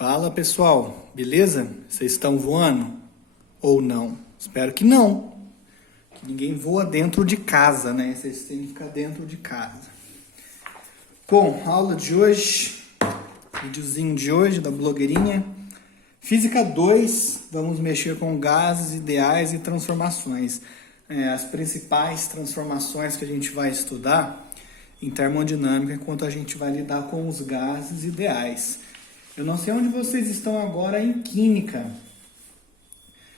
Fala pessoal, beleza? Vocês estão voando? Ou não? Espero que não. Que ninguém voa dentro de casa, né? Vocês têm que ficar dentro de casa. Bom, aula de hoje, videozinho de hoje da blogueirinha. Física 2, vamos mexer com gases, ideais e transformações. As principais transformações que a gente vai estudar em termodinâmica enquanto a gente vai lidar com os gases ideais. Eu não sei onde vocês estão agora em química.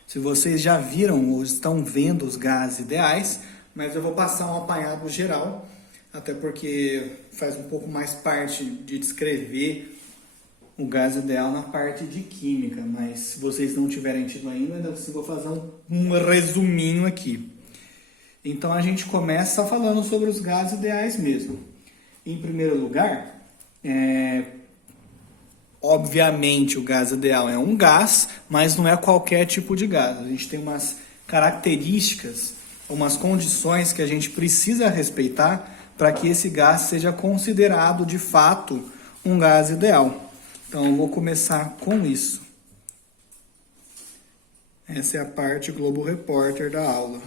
Se vocês já viram ou estão vendo os gases ideais, mas eu vou passar um apanhado geral, até porque faz um pouco mais parte de descrever o gás ideal na parte de química, mas se vocês não tiverem tido ainda, eu vou fazer um resuminho aqui. Então a gente começa falando sobre os gases ideais mesmo. Em primeiro lugar, obviamente o gás ideal é um gás, mas não é qualquer tipo de gás. A gente tem umas características, umas condições que a gente precisa respeitar para que esse gás seja considerado de fato um gás ideal. Então eu vou começar com isso. Essa é a parte Globo Repórter da aula.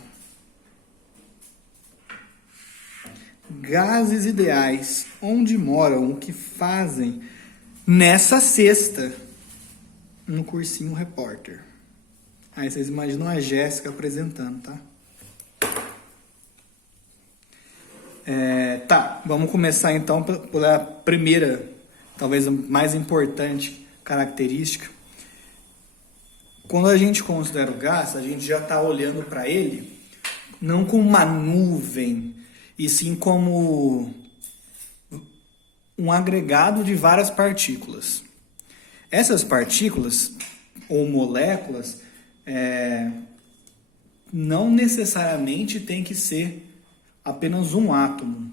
Gases ideais, onde moram, o que fazem nessa sexta, no cursinho Repórter. Aí vocês imaginam a Jéssica apresentando, tá? Vamos começar então pela primeira, talvez a mais importante característica. Quando a gente considera o gás, a gente já está olhando para ele não como uma nuvem, e sim como um agregado de várias partículas. Essas partículas ou moléculas não necessariamente tem que ser apenas um átomo.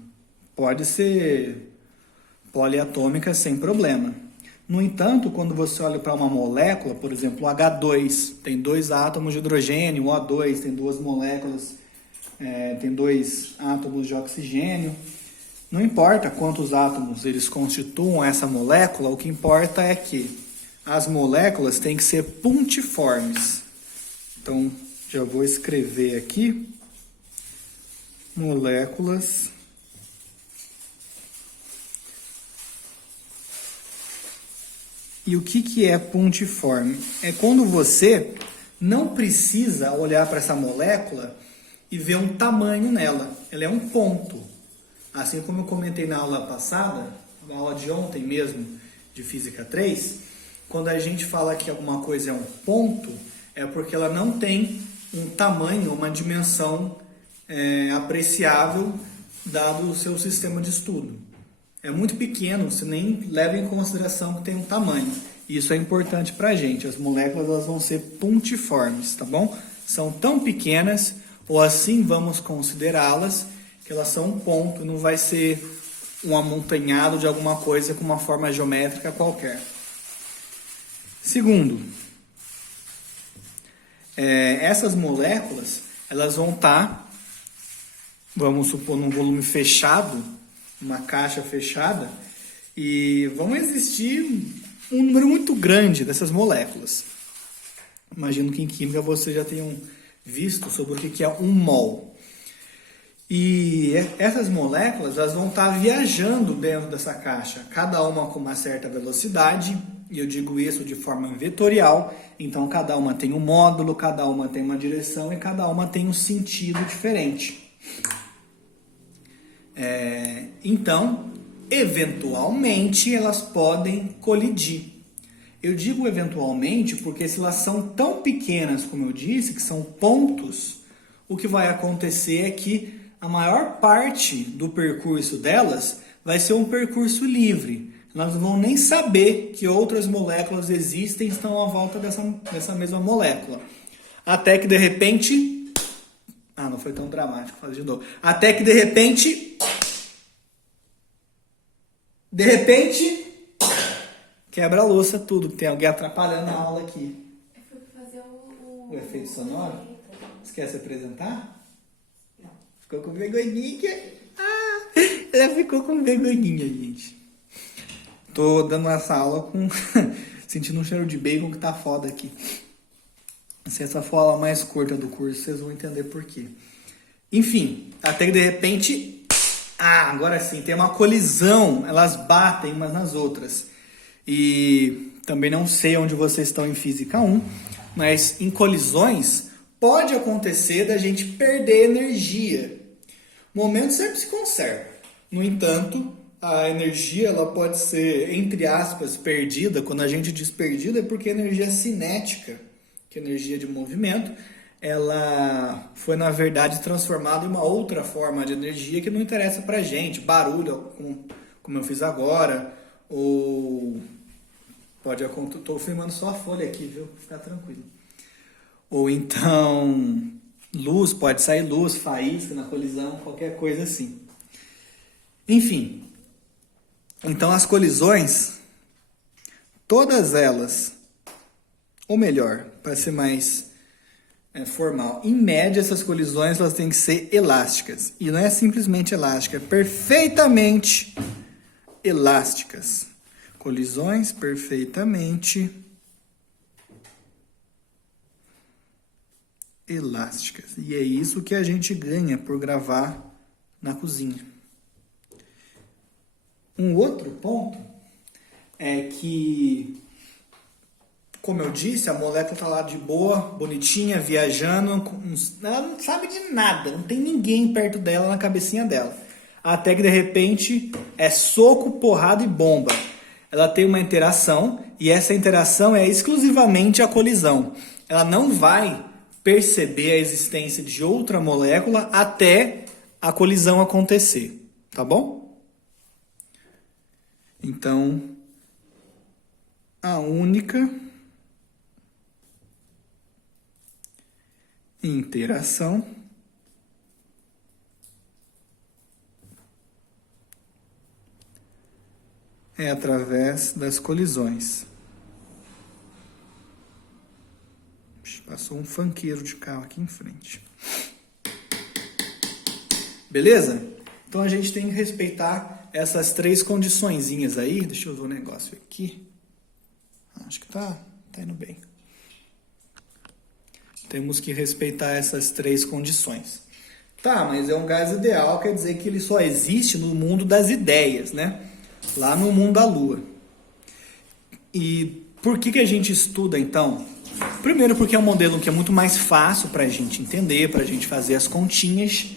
Pode ser poliatômica sem problema. No entanto, quando você olha para uma molécula, por exemplo, o H2, tem 2 átomos de hidrogênio, o O2 tem 2 moléculas, tem 2 átomos de oxigênio. Não importa quantos átomos eles constituam essa molécula, o que importa é que as moléculas têm que ser puntiformes. Então, já vou escrever aqui, moléculas E o que é puntiforme? É quando você não precisa olhar para essa molécula e ver um tamanho nela. Ela é um ponto. Assim como eu comentei na aula passada, na aula de ontem mesmo, de Física 3, quando a gente fala que alguma coisa é um ponto, é porque ela não tem um tamanho, uma dimensão apreciável, dado o seu sistema de estudo. É muito pequeno, você nem leva em consideração que tem um tamanho. Isso é importante para a gente. As moléculas elas vão ser puntiformes, tá bom? São tão pequenas, ou assim vamos considerá-las, que elas são um ponto, não vai ser um amontanhado de alguma coisa com uma forma geométrica qualquer. Segundo, essas moléculas, elas vão estar, vamos supor, num volume fechado, uma caixa fechada, e vão existir um número muito grande dessas moléculas. Imagino que em química vocês já tenham visto sobre o que é um mol. E essas moléculas elas vão estar viajando dentro dessa caixa, cada uma com uma certa velocidade, e eu digo isso de forma vetorial, então cada uma tem um módulo, cada uma tem uma direção e cada uma tem um sentido diferente. Então, eventualmente, elas podem colidir. Eu digo eventualmente porque se elas são tão pequenas, como eu disse, que são pontos, o que vai acontecer é que a maior parte do percurso delas vai ser um percurso livre. Elas não vão nem saber que outras moléculas existem e estão à volta dessa mesma molécula. Até que de repente... não foi tão dramático, vou fazer de novo. Até que de repente, quebra a louça tudo, tem alguém atrapalhando a aula aqui. Foi pra fazer o efeito sonoro? Você quer se apresentar? Não. Ficou com vergonhinha? Ela ficou com vergonhinha, gente. Tô dando essa aula com Sentindo um cheiro de bacon que tá foda aqui. Essa foi a aula mais curta do curso, vocês vão entender por quê. Enfim, até que de repente... agora sim, tem uma colisão. Elas batem umas nas outras. E também não sei onde vocês estão em Física 1, mas em colisões pode acontecer da gente perder energia. O momento sempre se conserva. No entanto, a energia ela pode ser, entre aspas, perdida. Quando a gente diz perdida é porque a energia cinética, que é energia de movimento, ela foi, na verdade, transformada em uma outra forma de energia que não interessa pra gente. Barulho, como eu fiz agora, ou... pode acontecer... Estou filmando só a folha aqui, viu? Fica tranquilo. Ou então, luz, pode sair luz, faísca na colisão, qualquer coisa assim. Enfim, então as colisões, todas elas, ou melhor, para ser mais formal, em média essas colisões elas têm que ser elásticas. E não é simplesmente elástica, é perfeitamente elásticas. Colisões perfeitamente elásticas. E é isso que a gente ganha por gravar na cozinha. Um outro ponto é que, como eu disse, a molécula está lá de boa, bonitinha, viajando, ela não sabe de nada, não tem ninguém perto dela na cabecinha dela. Até que de repente é soco, porrada e bomba. Ela tem uma interação e essa interação é exclusivamente a colisão. Ela não vai perceber a existência de outra molécula até a colisão acontecer, tá bom? Então, a única interação é através das colisões. Passou um funkeiro de carro aqui em frente. Beleza? Então a gente tem que respeitar essas três condiçõezinhas aí. Deixa eu ver o negócio aqui. Acho que tá indo bem. Temos que respeitar essas três condições. Tá, mas é um gás ideal, quer dizer que ele só existe no mundo das ideias, né? Lá no mundo da Lua. E por que a gente estuda, então? Primeiro porque é um modelo que é muito mais fácil para a gente entender, para a gente fazer as continhas,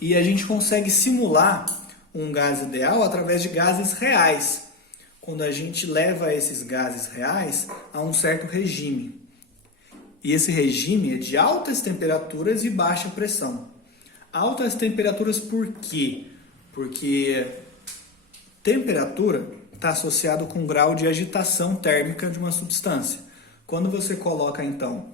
e a gente consegue simular um gás ideal através de gases reais, quando a gente leva esses gases reais a um certo regime. E esse regime é de altas temperaturas e baixa pressão. Altas temperaturas por quê? Porque temperatura está associado com grau de agitação térmica de uma substância. Quando você coloca, então,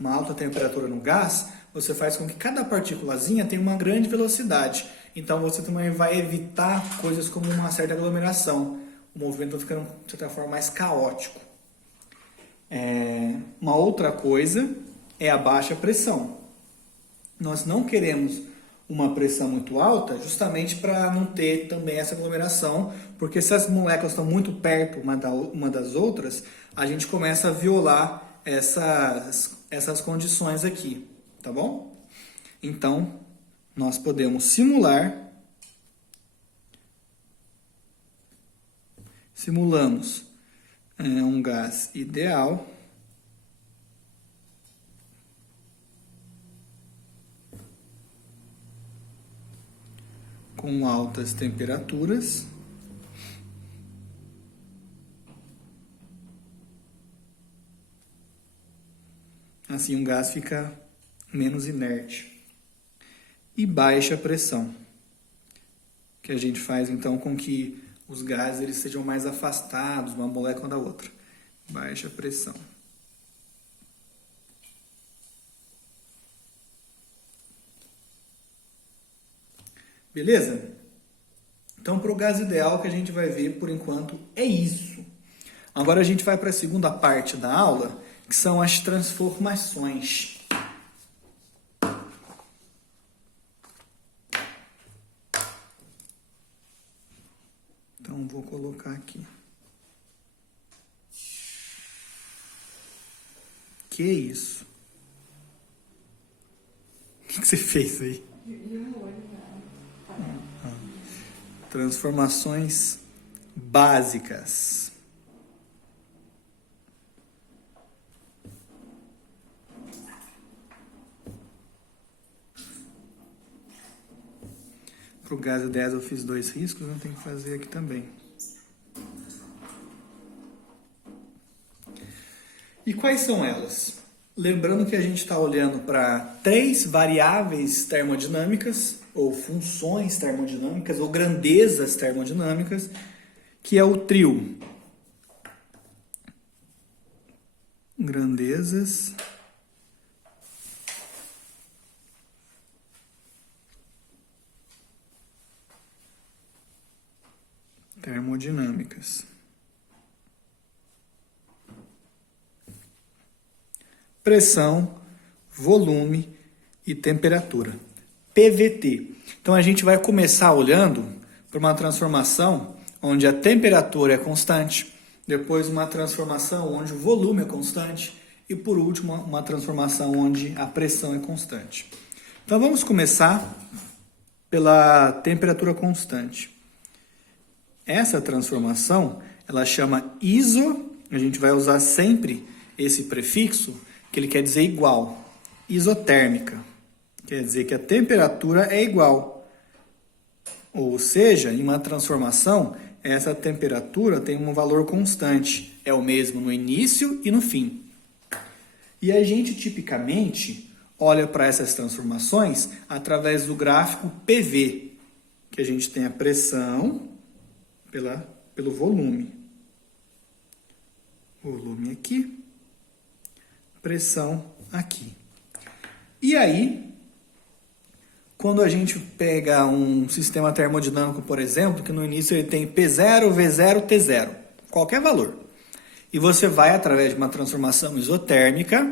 uma alta temperatura no gás, você faz com que cada partículazinha tenha uma grande velocidade. Então, você também vai evitar coisas como uma certa aglomeração. O movimento vai ficando, de certa forma, mais caótico. Uma outra coisa é a baixa pressão. Nós não queremos uma pressão muito alta justamente para não ter também essa aglomeração, porque se as moléculas estão muito perto uma das outras, a gente começa a violar essas condições aqui, tá bom? Então, nós podemos simulamos um gás ideal com altas temperaturas assim o gás fica menos inerte, e baixa pressão, que a gente faz então com que os gases eles sejam mais afastados uma molécula da outra. Baixa pressão. Beleza? Então, para o gás ideal que a gente vai ver por enquanto é isso. Agora a gente vai para a segunda parte da aula, que são as transformações. Então, vou colocar aqui. Que isso? O que você fez aí? Transformações básicas. Para o gás 10 eu fiz 2 riscos, eu tenho que fazer aqui também. E quais são elas? Lembrando que a gente está olhando para 3 variáveis termodinâmicas, ou funções termodinâmicas, ou grandezas termodinâmicas, que é o trio. Grandezas termodinâmicas. Pressão, volume e temperatura. PVT. Então a gente vai começar olhando para uma transformação onde a temperatura é constante, depois uma transformação onde o volume é constante e por último uma transformação onde a pressão é constante. Então vamos começar pela temperatura constante. Essa transformação, ela chama iso, a gente vai usar sempre esse prefixo, que ele quer dizer igual, isotérmica. Quer dizer que a temperatura é igual. Ou seja, em uma transformação, essa temperatura tem um valor constante. É o mesmo no início e no fim. E a gente tipicamente olha para essas transformações através do gráfico PV, que a gente tem a pressão pelo volume. Volume aqui, pressão aqui. E aí, quando a gente pega um sistema termodinâmico, por exemplo, que no início ele tem P0, V0, T0, qualquer valor, e você vai através de uma transformação isotérmica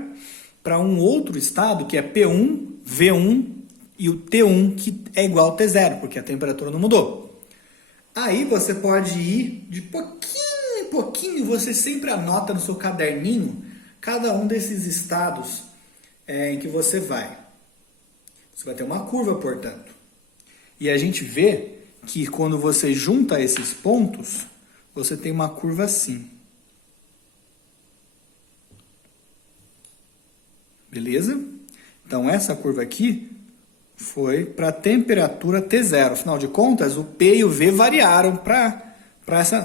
para um outro estado que é P1, V1 e o T1 que é igual ao T0, porque a temperatura não mudou. Aí você pode ir de pouquinho em pouquinho, você sempre anota no seu caderninho cada um desses estados em que você vai. Você vai ter uma curva, portanto. E a gente vê que quando você junta esses pontos, você tem uma curva assim. Beleza? Então essa curva aqui foi para a temperatura T0. Afinal de contas, o P e o V variaram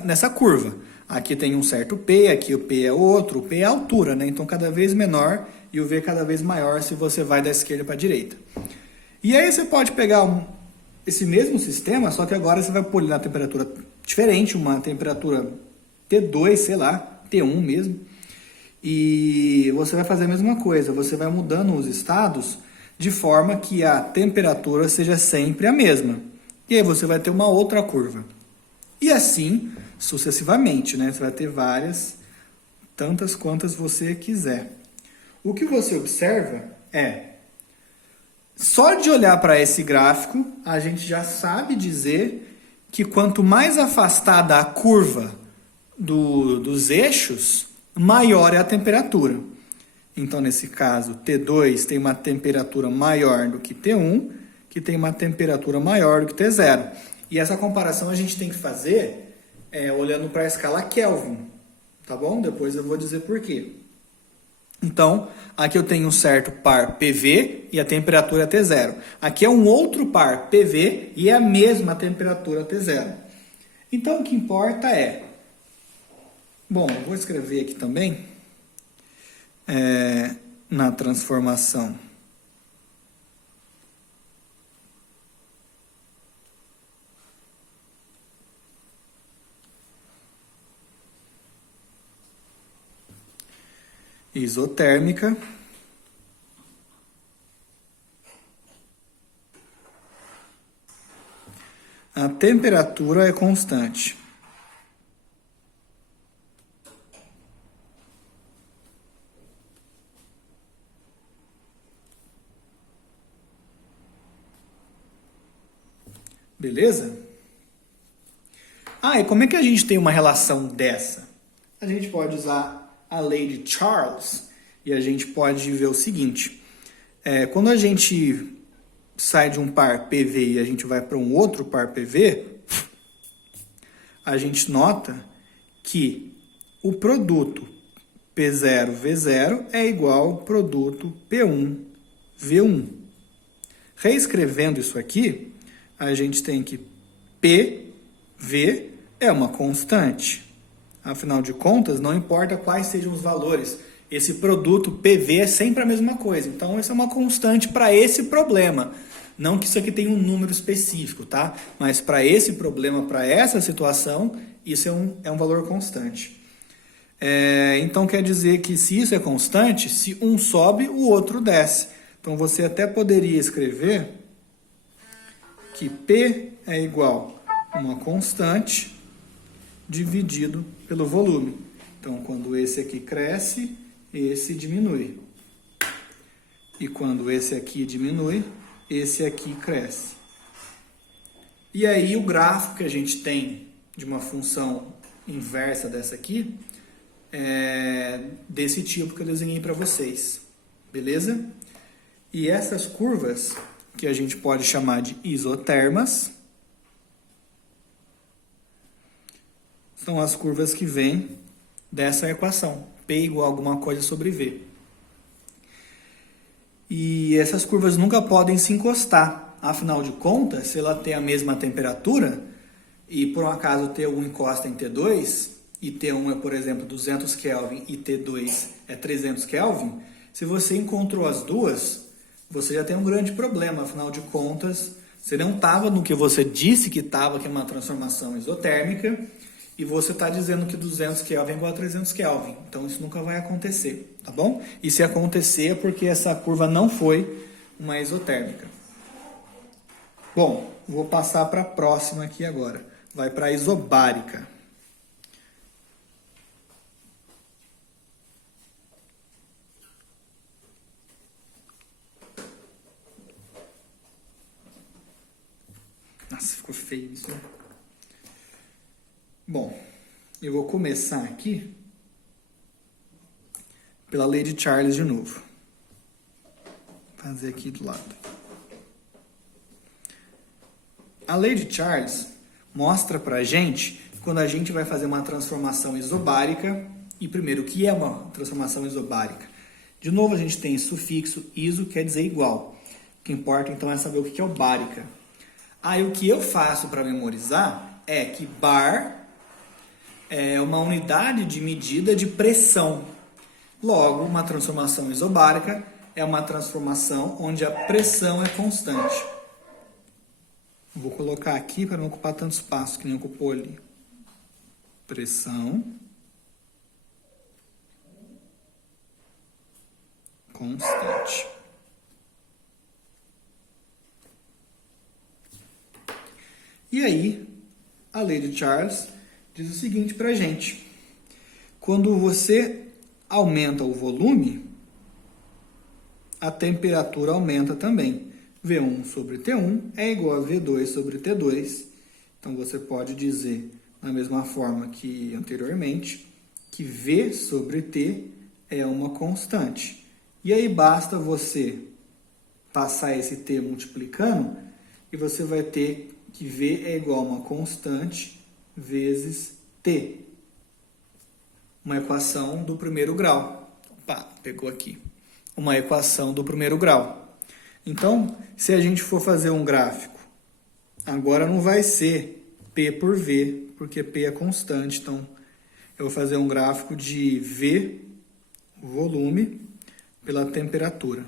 nessa curva. Aqui tem um certo P, aqui o P é outro, o P é a altura, né? Então cada vez menor e o V cada vez maior se você vai da esquerda para a direita. E aí você pode pegar esse mesmo sistema, só que agora você vai pôr ele na temperatura diferente, uma temperatura T2, sei lá, T1 mesmo. E você vai fazer a mesma coisa, você vai mudando os estados de forma que a temperatura seja sempre a mesma. E aí você vai ter uma outra curva. E assim, sucessivamente, né? Você vai ter várias, tantas quantas você quiser. O que você observa é, só de olhar para esse gráfico, a gente já sabe dizer que quanto mais afastada a curva dos eixos, maior é a temperatura. Então, nesse caso, T2 tem uma temperatura maior do que T1, que tem uma temperatura maior do que T0. E essa comparação a gente tem que fazer olhando para a escala Kelvin, tá bom? Depois eu vou dizer por quê. Então, aqui eu tenho um certo par PV e a temperatura é T0. Aqui é um outro par PV e é a mesma temperatura T0. Então, o que importa é... Bom, eu vou escrever aqui também... na transformação isotérmica, a temperatura é constante. Beleza? E como é que a gente tem uma relação dessa? A gente pode usar a lei de Charles e a gente pode ver o seguinte. Quando a gente sai de um par PV e a gente vai para um outro par PV, a gente nota que o produto P0V0 é igual ao produto P1V1. Reescrevendo isso aqui, a gente tem que PV é uma constante. Afinal de contas, não importa quais sejam os valores, esse produto PV é sempre a mesma coisa. Então, isso é uma constante para esse problema. Não que isso aqui tenha um número específico, tá? Mas para esse problema, para essa situação, isso é um valor constante. Então, quer dizer que se isso é constante, se um sobe, o outro desce. Então, você até poderia escrever que P é igual a uma constante dividido pelo volume. Então, quando esse aqui cresce, esse diminui. E quando esse aqui diminui, esse aqui cresce. E aí, o gráfico que a gente tem de uma função inversa dessa aqui, desse tipo que eu desenhei para vocês, beleza? E essas curvas, que a gente pode chamar de isotermas, são as curvas que vêm dessa equação, P igual a alguma coisa sobre V. E essas curvas nunca podem se encostar, afinal de contas, se ela tem a mesma temperatura, e por um acaso T1 encosta em T2, e T1 é, por exemplo, 200 Kelvin e T2 é 300 Kelvin, se você encontrou as duas, você já tem um grande problema, afinal de contas, você não estava no que você disse que estava, que é uma transformação isotérmica, e você está dizendo que 200 Kelvin é igual a 300 Kelvin. Então, isso nunca vai acontecer, tá bom? E se acontecer é porque essa curva não foi uma isotérmica. Bom, vou passar para a próxima aqui agora. Vai para a isobárica. Nossa, ficou feio isso, né? Bom, eu vou começar aqui pela lei de Charles de novo. Vou fazer aqui do lado. A lei de Charles mostra pra gente que quando a gente vai fazer uma transformação isobárica, e primeiro, o que é uma transformação isobárica? De novo, a gente tem sufixo iso, quer dizer igual. O que importa, então, é saber o que é o bárica. Aí, o que eu faço para memorizar é que bar é uma unidade de medida de pressão. Logo, uma transformação isobárica é uma transformação onde a pressão é constante. Vou colocar aqui para não ocupar tanto espaço que nem ocupou ali. Pressão constante. E aí, a lei de Charles diz o seguinte para a gente. Quando você aumenta o volume, a temperatura aumenta também. V1 sobre T1 é igual a V2 sobre T2. Então, você pode dizer, da mesma forma que anteriormente, que V sobre T é uma constante. E aí, basta você passar esse T multiplicando e você vai ter que V é igual a uma constante vezes T. Uma equação do primeiro grau. Opa, pegou aqui. Uma equação do primeiro grau. Então, se a gente for fazer um gráfico, agora não vai ser P por V, porque P é constante. Então, eu vou fazer um gráfico de V, volume, pela temperatura.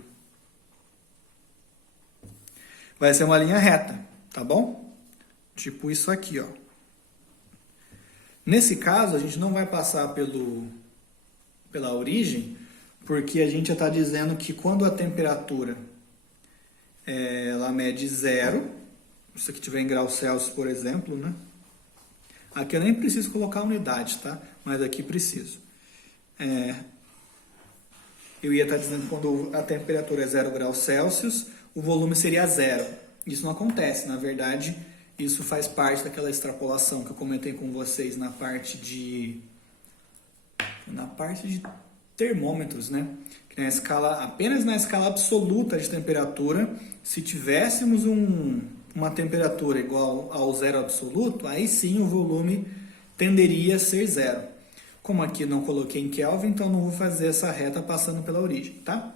Vai ser uma linha reta, tá bom? Tipo isso aqui, ó. Nesse caso, a gente não vai passar pela origem, porque a gente já está dizendo que quando a temperatura ela mede 0, se aqui tiver em graus Celsius, por exemplo, né? Aqui eu nem preciso colocar unidade, tá? Mas aqui preciso. Eu ia estar dizendo que quando a temperatura é 0 graus Celsius, o volume seria 0. Isso não acontece, na verdade. Isso faz parte daquela extrapolação que eu comentei com vocês na parte de termômetros, né? Que apenas na escala absoluta de temperatura, se tivéssemos uma temperatura igual ao zero absoluto, aí sim o volume tenderia a ser zero. Como aqui não coloquei em Kelvin, então não vou fazer essa reta passando pela origem, tá?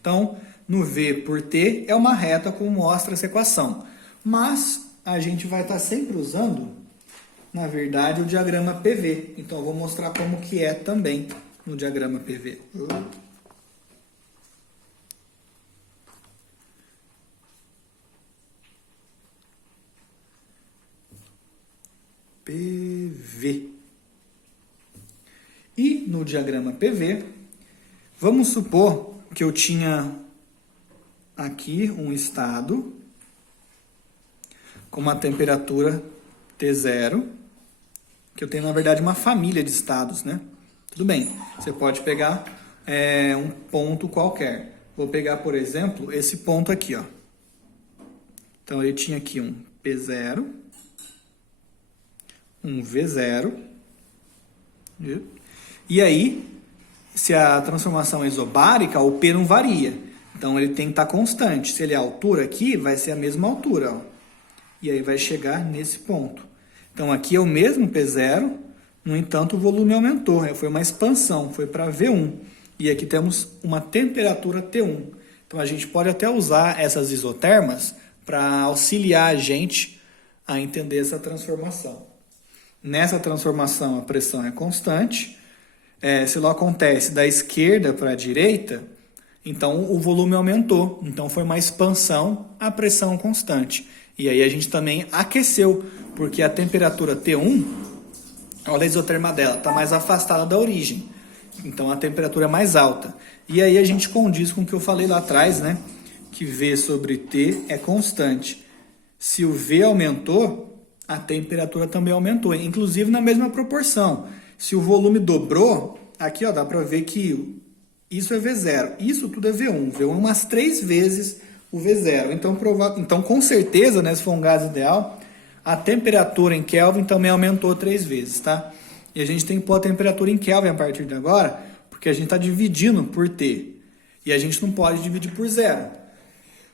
Então, no V por T é uma reta como mostra essa equação. Mas a gente vai estar sempre usando, na verdade, o diagrama PV. Então, eu vou mostrar como que é também no diagrama PV. PV. E no diagrama PV, vamos supor que eu tinha aqui um estado com uma temperatura T0, que eu tenho, na verdade, uma família de estados, né? Tudo bem, você pode pegar um ponto qualquer. Vou pegar, por exemplo, esse ponto aqui, ó. Então, ele tinha aqui um P0, um V0, e aí, se a transformação é isobárica, o P não varia. Então, ele tem que estar constante. Se ele é a altura aqui, vai ser a mesma altura, ó. E aí vai chegar nesse ponto. Então, aqui é o mesmo P0, no entanto, o volume aumentou. Foi uma expansão, foi para V1. E aqui temos uma temperatura T1. Então, a gente pode até usar essas isotermas para auxiliar a gente a entender essa transformação. Nessa transformação, a pressão é constante. Se ela acontece da esquerda para a direita, então o volume aumentou. Então, foi uma expansão, a pressão constante. E aí a gente também aqueceu, porque a temperatura T1, olha a isoterma dela, está mais afastada da origem. Então a temperatura é mais alta. E aí a gente condiz com o que eu falei lá atrás, né? Que V sobre T é constante. Se o V aumentou, a temperatura também aumentou, inclusive na mesma proporção. Se o volume dobrou, aqui ó, dá para ver que isso é V0. Isso tudo é V1. V1 umas 3 vezes o V0. Então, com certeza, né, se for um gás ideal, a temperatura em Kelvin também aumentou 3 vezes, tá? E a gente tem que pôr a temperatura em Kelvin a partir de agora, porque a gente está dividindo por T. E a gente não pode dividir por zero.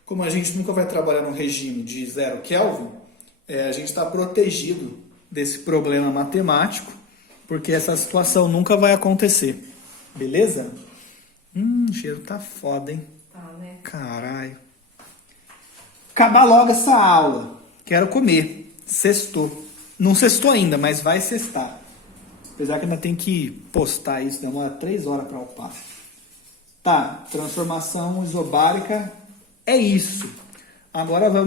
Como a gente nunca vai trabalhar no regime de 0 Kelvin, a gente está protegido desse problema matemático, porque essa situação nunca vai acontecer. Beleza? O cheiro tá foda, hein? Tá, né? Caralho. Acabar logo essa aula. Quero comer. Sextou. Não sextou ainda, mas vai sextar. Apesar que ainda tem que postar isso, demora 3 horas para upar. Tá, transformação isobárica é isso. Agora vamos